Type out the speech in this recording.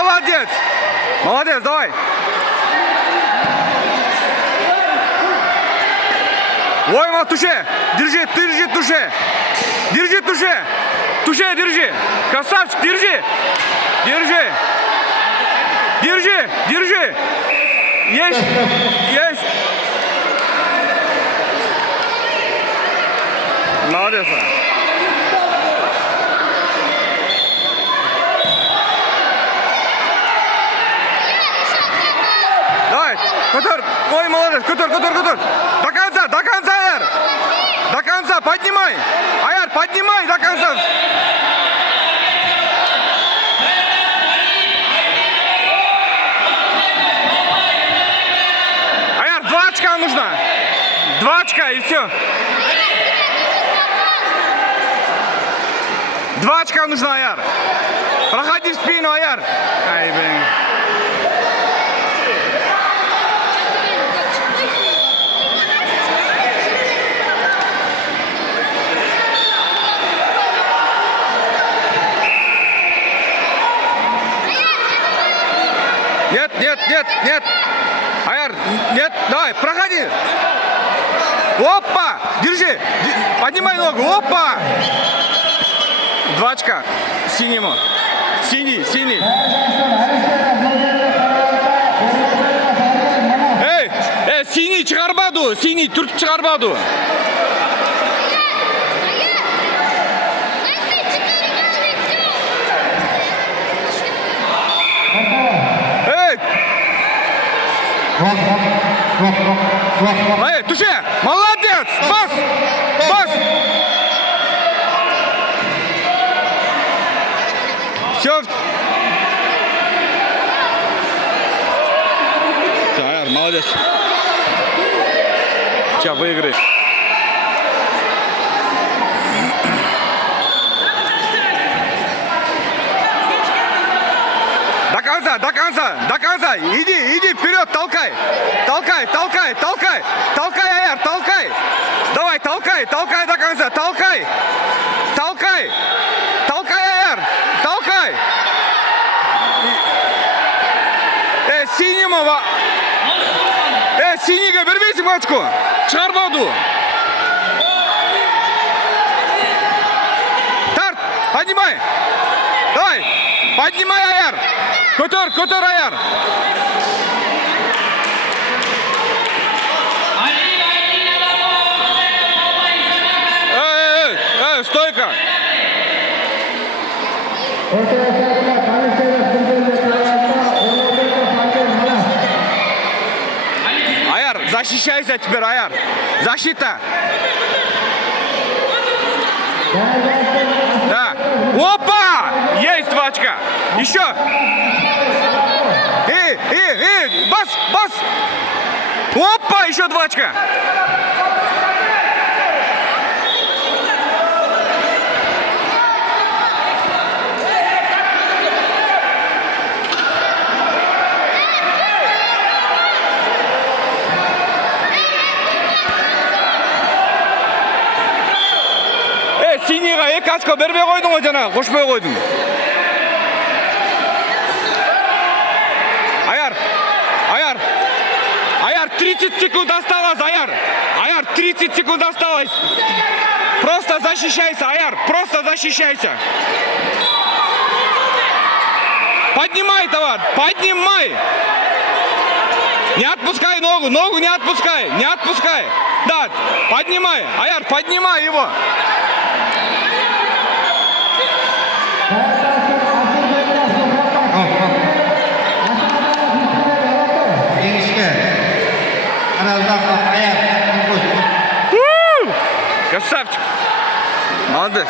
Молодец! Молодец, давай! Ой, туше! Держи, туше! Держи, туше! Туше, держи! Красавчик, держи! Держи! Держи! Есть! Молодец! Давай! Котор! Ой, молодец! Котор! До конца, Аяр! До конца, поднимай! Аяр, поднимай до конца! Аяр, 2 очка нужно! 2 очка и все! 2 очка нужно, Аяр! Проходи в спину, Аяр! Ай, блин! Нет! Аяр, нет, давай, проходи! Опа! Держи! Поднимай ногу, опа! 2 очка синему. Синий. Синий чыгарбаду, синий түртүп чыгарбаду. Эй, туше! Молодец! Бас! Все. Аяр, молодец. Сейчас выиграешь. До конца. Иди вперед, толкай, Аяр, толкай. Давай, толкай до конца, толкай, Аяр, толкай. Синийге бербейсиң очко. Чыгарбаду. Тарт, поднимай. Давай, поднимай, Аяр. Көтөр, Аяр. Стойка. Аяр, защищайся теперь, Аяр. Защита. Да. Опа! Есть 2 очка. Еще. Бас. Опа, еще 2 очка. Синийға 2 очко бербей қойдың ғой жана, қошпай қойдың. Аяр, 30 секунд осталось, Аяр. 30 секунд осталось. Просто защищайся, Аяр, просто защищайся. Поднимай, товар, поднимай. Не отпускай ногу не отпускай. Да, поднимай, Аяр, поднимай его. Красавчик. Молодец.